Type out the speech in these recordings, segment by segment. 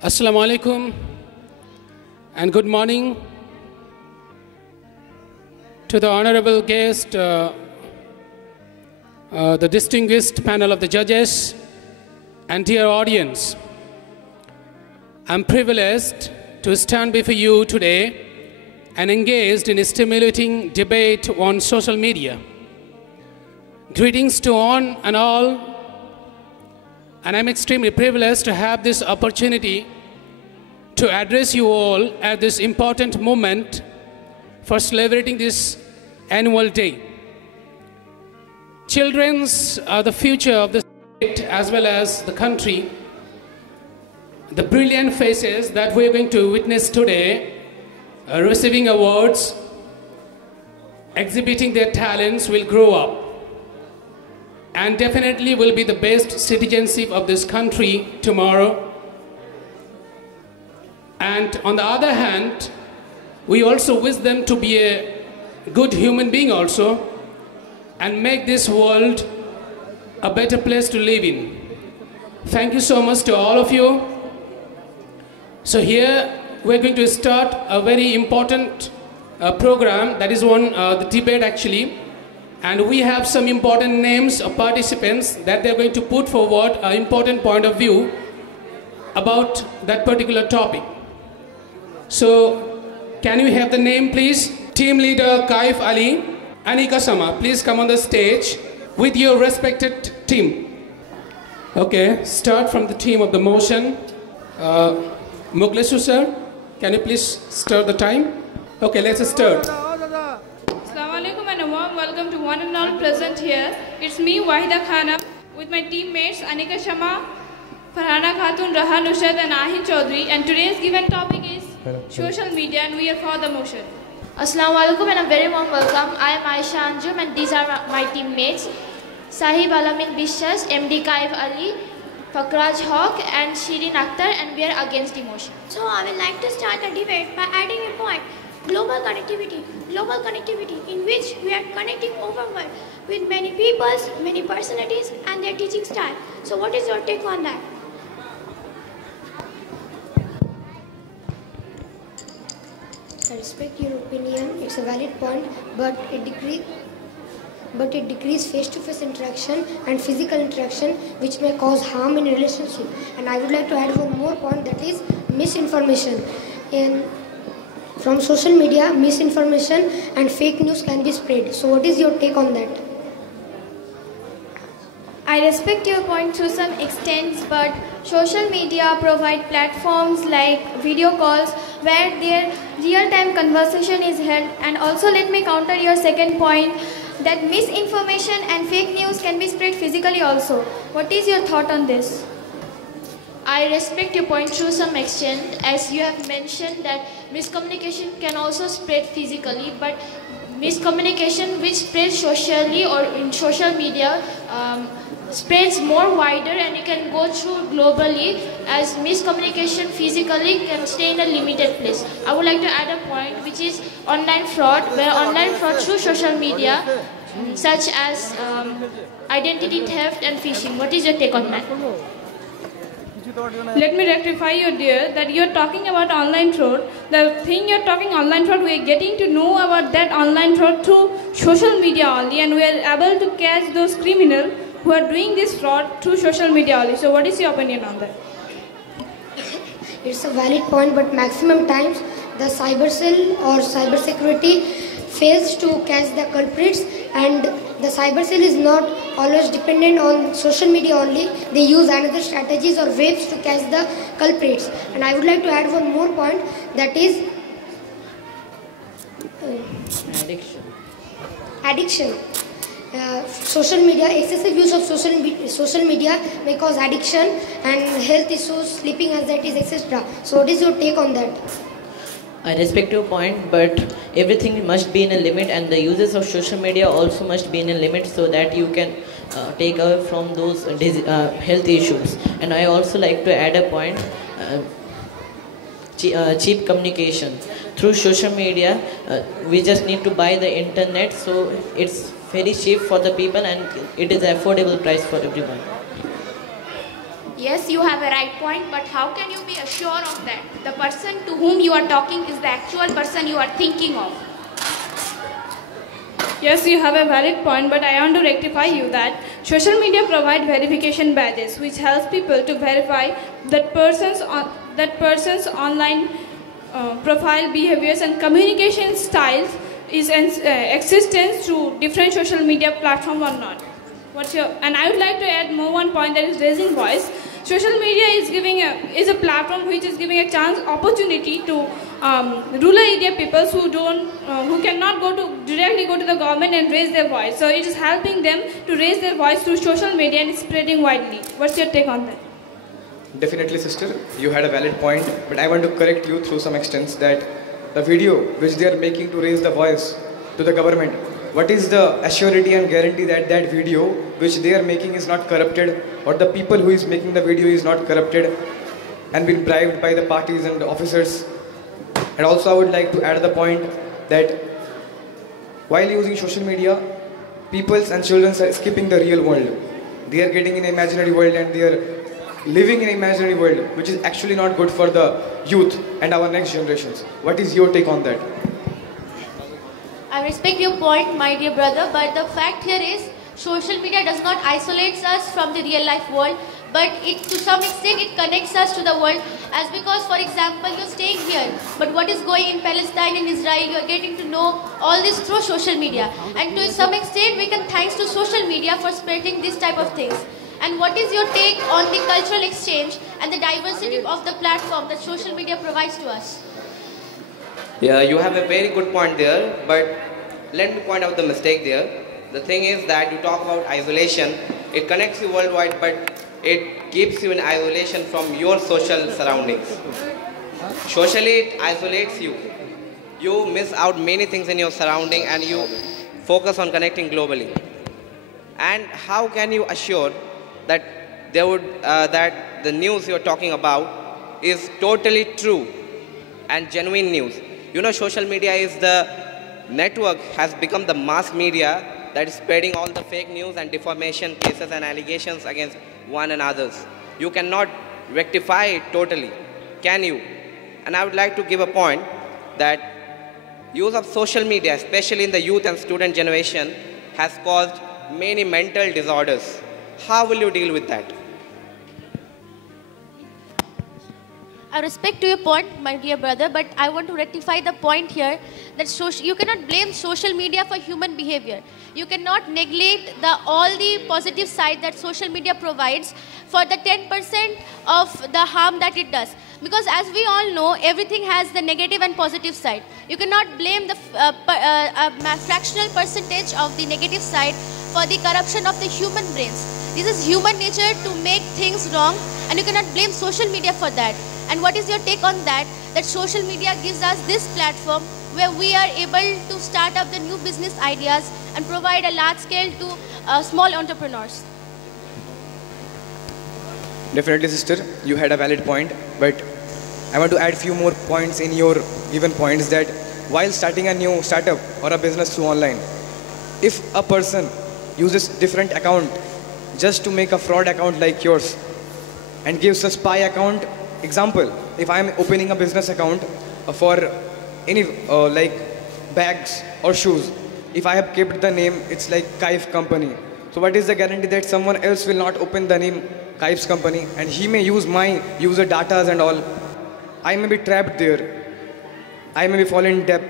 Assalamu alaikum and good morning to the honorable guest, the distinguished panel of the judges and dear audience. I'm privileged to stand before you today and engaged in a stimulating debate on social media. Greetings to one and all, and I'm extremely privileged to have this opportunity to address you all at this important moment for celebrating this annual day. Children are the future of the state as well as the country. The brilliant faces that we're going to witness today, receiving awards, exhibiting their talents, will grow up and definitely will be the best citizenship of this country tomorrow. And on the other hand, we also wish them to be a good human being also and make this world a better place to live in. Thank you so much to all of you. So here we're going to start a very important program, that is the debate actually. And we have some important names of participants that they're going to put forward an important point of view about that particular topic. So, can we have the name please? Team leader Kaif Ali, Anika Sama, please come on the stage with your respected team. Okay, start from the team of the motion. Mughlesu sir, can you please start the time? Okay, let's start. And a warm welcome to one and all present here. It's me, Wahida Khanam, with my teammates Anika Shama, Farhana Khatun, Raha Nushad and Ahin Chaudhary. And today's given topic is social media, and we are for the motion. Assalamu alaikum and a very warm welcome. I am Aisha Anjum and these are my teammates Sahib Alamin Bishas, MD Kaif Ali, Fakraj Haq and Shirin Akhtar, and we are against the motion. So I would like to start the debate by adding a point. Global connectivity in which we are connecting over world with many peoples, many personalities and their teaching style. So what is your take on that? I respect your opinion, it's a valid point, but it decreases face-to-face interaction and physical interaction which may cause harm in a relationship. And I would like to add one more point, that is misinformation. From social media, misinformation and fake news can be spread. So what is your take on that? I respect your point to some extent, but social media provide platforms like video calls where their real-time conversation is held. And also let me counter your second point that misinformation and fake news can be spread physically also. What is your thought on this? I respect your point to some extent, as you have mentioned that miscommunication can also spread physically, but miscommunication which spreads socially or in social media spreads more wider and it can go through globally, as miscommunication physically can stay in a limited place. I would like to add a point which is online fraud, where online fraud through social media such as identity theft and phishing. What is your take on that? Let me rectify you, dear, that you're talking about online fraud. The thing you're talking online fraud, we're getting to know about that online fraud through social media only, and we're able to catch those criminals who are doing this fraud through social media only. So what is your opinion on that? It's a valid point, but maximum times the cyber cell or cyber security fails to catch the culprits, and the cyber cell is not always dependent on social media only. They use another strategies or ways to catch the culprits. And I would like to add one more point, that is addiction. Social media, excessive use of social media may cause addiction and health issues, sleeping anxieties, etc. So what is your take on that? I respect your point, but everything must be in a limit, and the uses of social media also must be in a limit so that you can take away from those health issues. And I also like to add a point, cheap communication. Through social media, we just need to buy the internet, so it's very cheap for the people and it is affordable price for everyone. Yes, you have a right point, but how can you be assured of that? The person to whom you are talking is the actual person you are thinking of. Yes, you have a valid point, but I want to rectify you that social media provide verification badges, which helps people to verify that person's online profile, behaviors, and communication styles is existence through different social media platforms or not. And I would like to add more one point, that is raising voice. Social media is a platform which is giving a chance, opportunity to rural area people who cannot directly go to the government and raise their voice. So it is helping them to raise their voice through social media and spreading widely. What's your take on that? Definitely, sister, you had a valid point, but I want to correct you through some extents that the video which they are making to raise the voice to the government, what is the assurity and guarantee that that video which they are making is not corrupted, or the people who is making the video is not corrupted and been bribed by the parties and the officers? And also I would like to add the point that while using social media, peoples and children are skipping the real world. They are getting in an imaginary world and they are living in an imaginary world, which is actually not good for the youth and our next generations. What is your take on that? I respect your point, my dear brother, but the fact here is social media does not isolate us from the real life world, but to some extent it connects us to the world. As because, for example, you're staying here, but what is going in Palestine and Israel, you're getting to know all this through social media. And to some extent we can thanks to social media for spreading this type of things. And what is your take on the cultural exchange and the diversity of the platform that social media provides to us? Yeah, you have a very good point there, but let me point out the mistake there. The thing is that you talk about isolation, it connects you worldwide, but it keeps you in isolation from your social surroundings. Socially, it isolates you. You miss out many things in your surrounding and you focus on connecting globally. And how can you assure that that the news you're talking about is totally true and genuine news? You know, social media is the network, has become the mass media that is spreading all the fake news and defamation cases and allegations against one another. You cannot rectify it totally, can you? And I would like to give a point that use of social media, especially in the youth and student generation, has caused many mental disorders. How will you deal with that? I respect to your point, my dear brother, but I want to rectify the point here that you cannot blame social media for human behavior. You cannot neglect all the positive side that social media provides for the 10% of the harm that it does. Because as we all know, everything has the negative and positive side. You cannot blame the fractional percentage of the negative side for the corruption of the human brains. This is human nature to make things wrong, and you cannot blame social media for that. And what is your take on that? That social media gives us this platform where we are able to start up the new business ideas and provide a large scale to small entrepreneurs. Definitely, sister, you had a valid point, but I want to add few more points in your given points that while starting a new startup or a business through online, if a person uses different account just to make a fraud account like yours and gives a spy account, example, if I am opening a business account for any like bags or shoes, if I have kept the name, it's like Kaif company. So what is the guarantee that someone else will not open the name Kaif's company and he may use my user data and all? I may be trapped there. I may be falling in debt.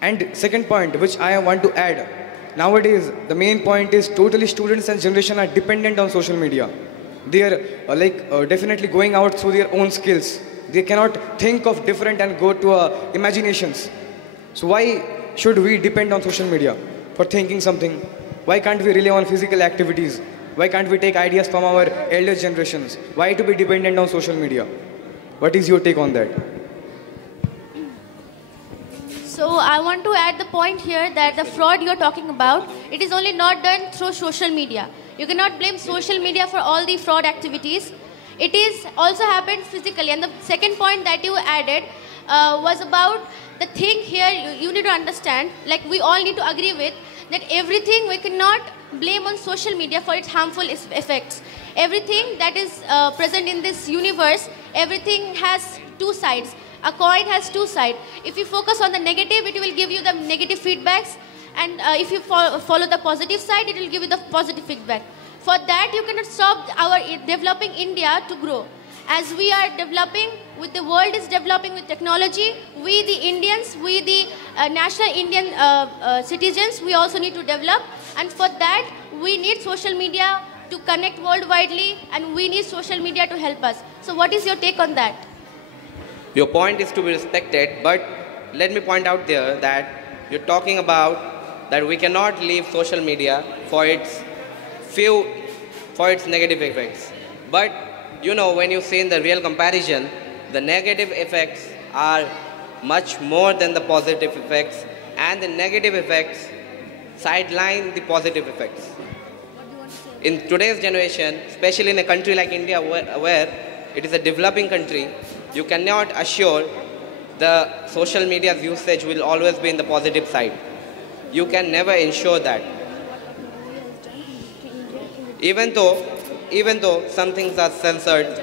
And second point, which I want to add, nowadays the main point is totally students and generation are dependent on social media. They are definitely going out through their own skills. They cannot think of different and go to imaginations. So why should we depend on social media for thinking something? Why can't we rely on physical activities? Why can't we take ideas from our elder generations? Why to be dependent on social media? What is your take on that? So I want to add the point here that the fraud you're talking about, it is only not done through social media. You cannot blame social media for all the fraud activities. It is also happened physically. And the second point that you added was about the thing here you need to understand, like we all need to agree with, that everything we cannot blame on social media for its harmful effects. everything that is present in this universe, everything has two sides. A coin has two sides. If you focus on the negative, it will give you the negative feedbacks. And if you follow the positive side, it will give you the positive feedback. For that, you cannot stop our developing India to grow. As we are developing, with the world is developing with technology, we the Indians, we the national Indian citizens, we also need to develop. And for that, we need social media to connect worldwidely, and we need social media to help us. So what is your take on that? Your point is to be respected, but let me point out there that you're talking about that we cannot leave social media for its negative effects. But you know, when you see in the real comparison, the negative effects are much more than the positive effects, and the negative effects sideline the positive effects. In today's generation, especially in a country like India where it is a developing country, you cannot assure the social media's usage will always be in the positive side. You can never ensure that. Even though some things are censored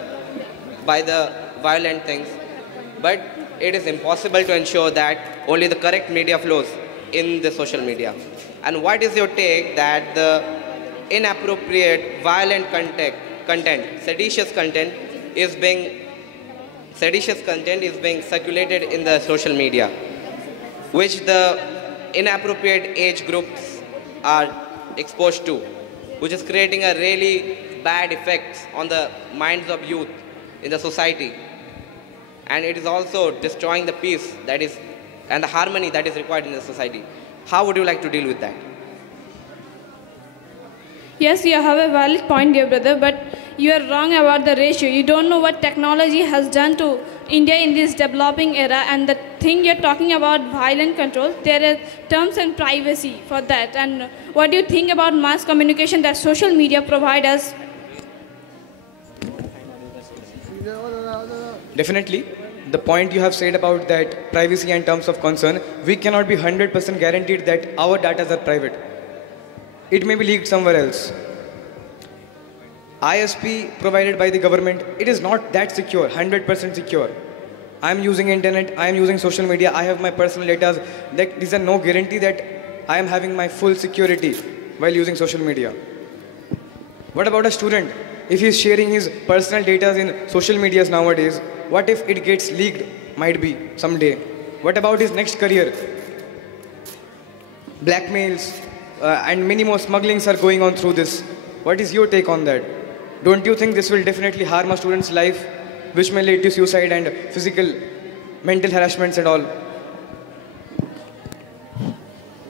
by the violent things, but it is impossible to ensure that only the correct media flows in the social media. And what is your take that the inappropriate, violent content, seditious content is being circulated in the social media, which the inappropriate age groups are exposed to, which is creating a really bad effect on the minds of youth in the society. And it is also destroying the peace that is, and the harmony that is required in the society. How would you like to deal with that? Yes, you have a valid point, dear brother, but you are wrong about the ratio. You don't know what technology has done to India in this developing era, and the thing you're talking about, violent control, there are terms and privacy for that. And what do you think about mass communication that social media provide us? Definitely. The point you have said about that privacy and terms of concern, we cannot be 100% guaranteed that our data are private. It may be leaked somewhere else. ISP provided by the government, it is not that secure, 100% secure. I am using internet, I am using social media, I have my personal data. There is no guarantee that I am having my full security while using social media. What about a student? If he is sharing his personal data in social medias nowadays, what if it gets leaked? Might be someday. What about his next career? Blackmails and many more smugglings are going on through this. What is your take on that? Don't you think this will definitely harm a student's life, which may lead to suicide and physical, mental harassments and all?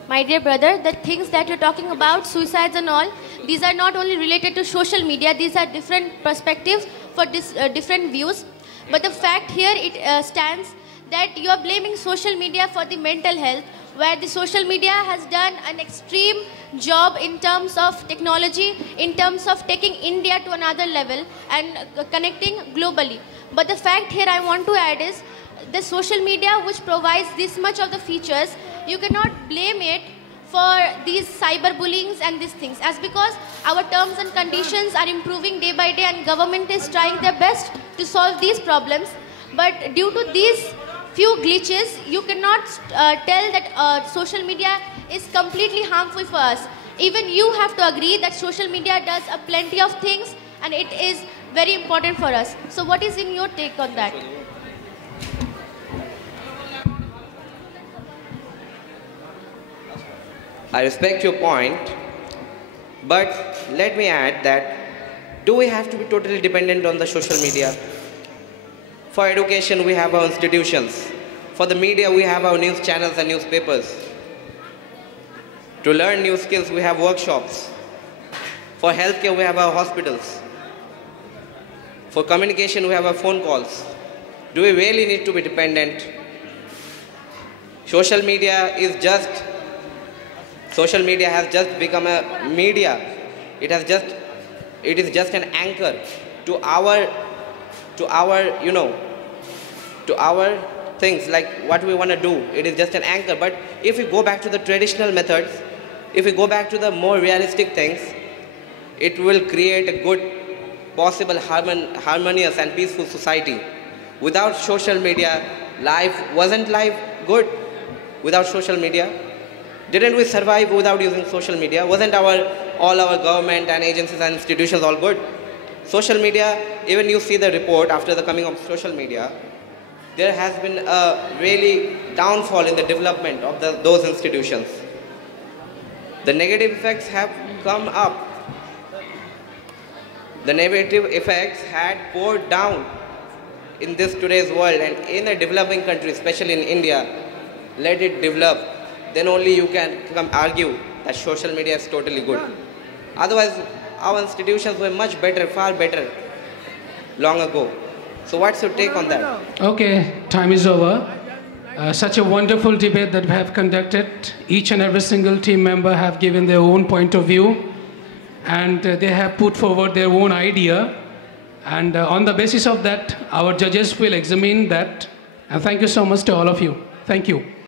My dear brother, the things that you're talking about, suicides and all, these are not only related to social media, these are different perspectives for different views. But the fact here it stands that you are blaming social media for the mental health, where the social media has done an extreme job in terms of technology, in terms of taking India to another level and connecting globally. But the fact here I want to add is the social media which provides this much of the features, you cannot blame it for these cyberbullying and these things, as because our terms and conditions are improving day by day and government is trying their best to solve these problems. But due to these few glitches, you cannot tell that social media is completely harmful for us. Even you have to agree that social media does a plenty of things and it is very important for us. So what is in your take on that? I respect your point, but let me add that do we have to be totally dependent on the social media? For education, we have our institutions. For the media, we have our news channels and newspapers. To learn new skills, we have workshops. For healthcare, we have our hospitals. For communication, we have our phone calls. Do we really need to be dependent? Social media has just become a media. It is just an anchor to our things, like what we want to do. It is just an anchor. But if we go back to the traditional methods, if we go back to the more realistic things, it will create a good possible harmonious and peaceful society. Without social media, wasn't life good without social media? Didn't we survive without using social media? Wasn't all our government and agencies and institutions all good? Social media, even you see the report after the coming of social media, there has been a really downfall in the development of those institutions. The negative effects have come up. The negative effects had poured down in this today's world, and in a developing country, especially in India, let it develop. Then only you can come argue that social media is totally good. Otherwise, our institutions were much better, far better, long ago. So what's your take on that? Okay, time is over. Such a wonderful debate that we have conducted. Each and every single team member have given their own point of view, and they have put forward their own idea. And on the basis of that, our judges will examine that. And thank you so much to all of you. Thank you.